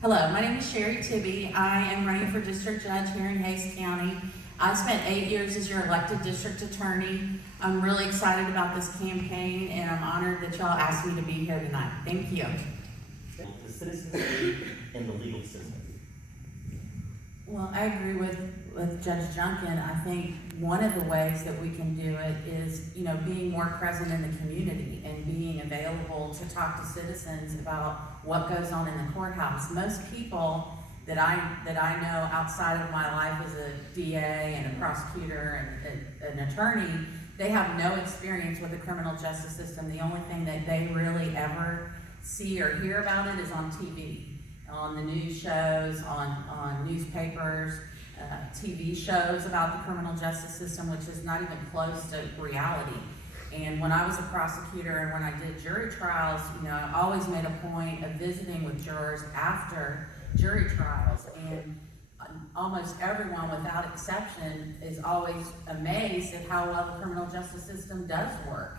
Hello, my name is Sherri Tibbe. I am running for district judge here in Hays County. I spent 8 years as your elected district attorney. I'm really excited about this campaign, and I'm honored that y'all asked me to be here tonight. Thank you. The citizens in the legal system. Well, I agree with Judge Junkin. I think one of the ways that we can do it is, being more present in the community and being available to talk to citizens about what goes on in the courthouse. Most people that I know outside of my life as a DA and a prosecutor and an attorney, they have no experience with the criminal justice system. The only thing that they really ever see or hear about it is on TV, on the news shows, on newspapers, TV shows about the criminal justice system, which is not even close to reality. And when I was a prosecutor and when I did jury trials, I always made a point of visiting with jurors after jury trials, and almost everyone without exception is always amazed at how well the criminal justice system does work.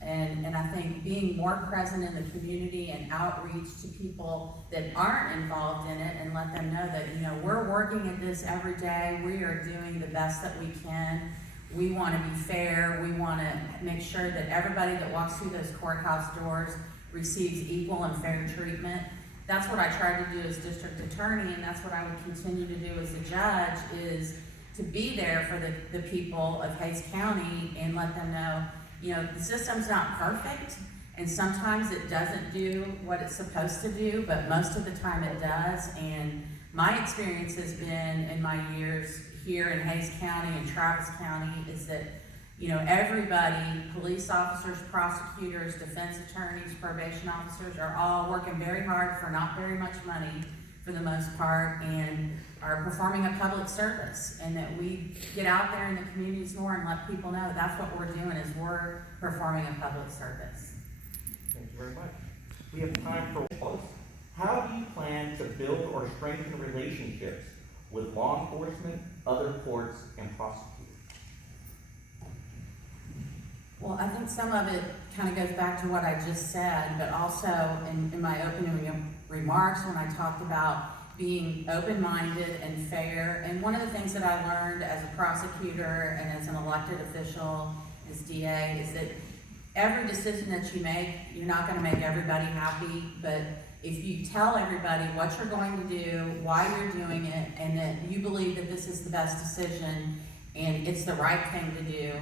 And I think being more present in the community and outreach to people that aren't involved in it and let them know that, we're working at this every day. We are doing the best that we can. We want to be fair. We want to make sure that everybody that walks through those courthouse doors receives equal and fair treatment. That's what I tried to do as district attorney, and that's what I would continue to do as a judge, is to be there for the people of Hays County and let them know, the system's not perfect, and sometimes it doesn't do what it's supposed to do, but most of the time it does. And my experience has been in my years here in Hays County and Travis County is that, everybody, police officers, prosecutors, defense attorneys, probation officers, are all working very hard for not very much money for the most part, and are performing a public service, and that we get out there in the communities more and let people know that's what we're doing, is we're performing a public service. Thank you very much. We have time for close. How do you plan to build or strengthen relationships with law enforcement, other courts, and prosecutors? Well, I think some of it kind of goes back to what I just said, but also in my opening remarks when I talked about being open-minded and fair. And one of the things that I learned as a prosecutor and as an elected official, as DA, is that every decision that you make, you're not going to make everybody happy, but if you tell everybody what you're going to do, why you're doing it, and that you believe that this is the best decision and it's the right thing to do,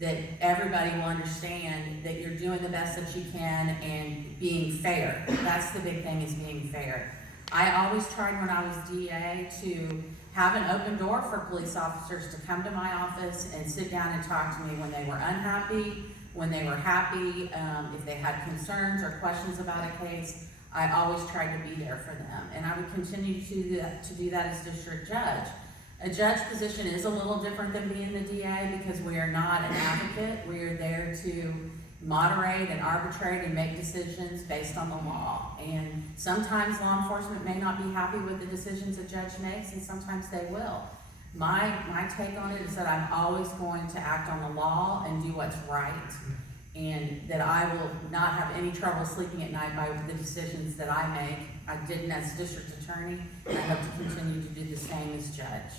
that everybody will understand that you're doing the best that you can and being fair. That's the big thing, is being fair. I always tried when I was DA to have an open door for police officers to come to my office and sit down and talk to me when they were unhappy, when they were happy, if they had concerns or questions about a case. I always tried to be there for them, and I would continue to do that as district judge. A judge position is a little different than being the DA because we are not an advocate. We are there to moderate and arbitrate and make decisions based on the law. And sometimes law enforcement may not be happy with the decisions a judge makes, and sometimes they will. My take on it is that I'm always going to act on the law and do what's right, and that I will not have any trouble sleeping at night by the decisions that I make. I didn't as district attorney, and I hope to continue to do the same as judge.